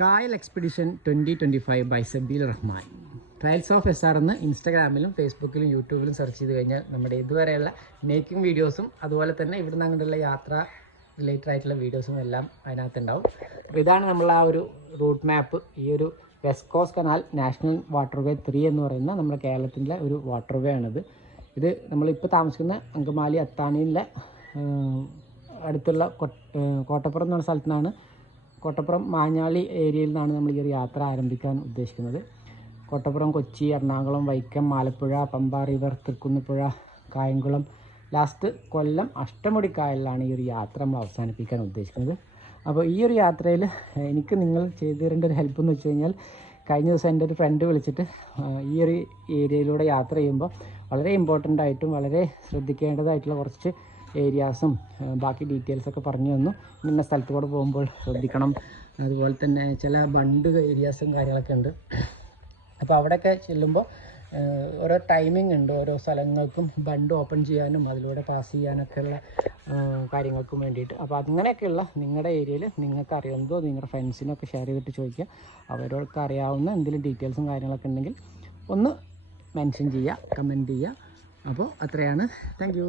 കായൽ expedition 2025 by Sabeel Rahman. Trials of SR എന്ന് ഇൻസ്റ്റാഗ്രാമിലും ഫേസ്ബുക്കിലും യൂട്യൂബിലും സെർച്ച് ചെയ്ത് കഴിഞ്ഞാൽ നമ്മുടെ ഇതുവരെയുള്ള മേക്കിംഗ് വീഡിയോസും അതുപോലെ തന്നെ ഇവിടുന്ന് അങ്ങോട്ടുള്ള യാത്ര റിലേറ്റഡ് ആയിട്ടുള്ള വീഡിയോസും എല്ലാം അതിനകത്തുണ്ടാവും. അപ്പോൾ ഇതാണ് നമ്മൾ ആ ഒരു റൂട്ട് മാപ്പ്. ഈ ഒരു west cost canal national waterway 3 എന്ന് പറയുന്ന നമ്മുടെ കേരളത്തിൻ്റെ ഒരു വാട്ടർവേ ആണിത്. ഇത് നമ്മളിപ്പോൾ താമസിക്കുന്ന അങ്കമാലി അത്താണിയിലെ അടുത്തുള്ള കോട്ടപ്പുറം എന്ന സ്ഥലത്തു നിന്നാണ്, കോട്ടപ്പുറം മാഞ്ഞാളി ഏരിയയിൽ നിന്നാണ് നമ്മൾ ഈ ഒരു യാത്ര ആരംഭിക്കാൻ ഉദ്ദേശിക്കുന്നത്. കോട്ടപ്പുറം, കൊച്ചി, എറണാകുളം, വൈക്കം, ആലപ്പുഴ, പമ്പ റിവർ, തൃക്കുന്നിപ്പുഴ, കായംകുളം, ലാസ്റ്റ് കൊല്ലം അഷ്ടമുടി കായലിലാണ് ഈ ഒരു യാത്ര നമ്മൾ അവസാനിപ്പിക്കാൻ ഉദ്ദേശിക്കുന്നത്. അപ്പോൾ ഈ ഒരു യാത്രയിൽ എനിക്ക് നിങ്ങൾ ചെയ്തു തരേണ്ട ഒരു ഹെൽപ്പ് എന്ന് വെച്ച് കഴിഞ്ഞാൽ, കഴിഞ്ഞ ദിവസം എൻ്റെ ഒരു ഫ്രണ്ട് വിളിച്ചിട്ട് ഈ ഒരു ഏരിയയിലൂടെ യാത്ര ചെയ്യുമ്പോൾ വളരെ ഇമ്പോർട്ടൻ്റ് ആയിട്ടും വളരെ ശ്രദ്ധിക്കേണ്ടതായിട്ടുള്ള കുറച്ച് ഏരിയാസും ബാക്കി ഡീറ്റെയിൽസൊക്കെ പറഞ്ഞു തന്നു. ഇന്ന സ്ഥലത്ത് കൂടെ പോകുമ്പോൾ ശ്രദ്ധിക്കണം, അതുപോലെ തന്നെ ചില ബണ്ട് ഏരിയാസും കാര്യങ്ങളൊക്കെ ഉണ്ട്. അപ്പോൾ അവിടെയൊക്കെ ചെല്ലുമ്പോൾ ഓരോ ടൈമിംഗ് ഉണ്ട്, ഓരോ സ്ഥലങ്ങൾക്കും ബണ്ട് ഓപ്പൺ ചെയ്യാനും അതിലൂടെ പാസ് ചെയ്യാനൊക്കെയുള്ള കാര്യങ്ങൾക്കും വേണ്ടിയിട്ട്. അപ്പോൾ അങ്ങനെയൊക്കെയുള്ള നിങ്ങളുടെ ഏരിയയിൽ നിങ്ങൾക്ക് അറിയാവുന്നതോ നിങ്ങളുടെ ഫ്രണ്ട്സിനൊക്കെ ഷെയർ ചെയ്തിട്ട് ചോദിക്കുക. അവരോടൊക്കെ അറിയാവുന്ന എന്തെങ്കിലും ഡീറ്റെയിൽസും കാര്യങ്ങളൊക്കെ ഉണ്ടെങ്കിൽ ഒന്ന് മെൻഷൻ ചെയ്യുക, കമൻറ്റ് ചെയ്യുക. അപ്പോൾ അത്രയാണ്. Thank you.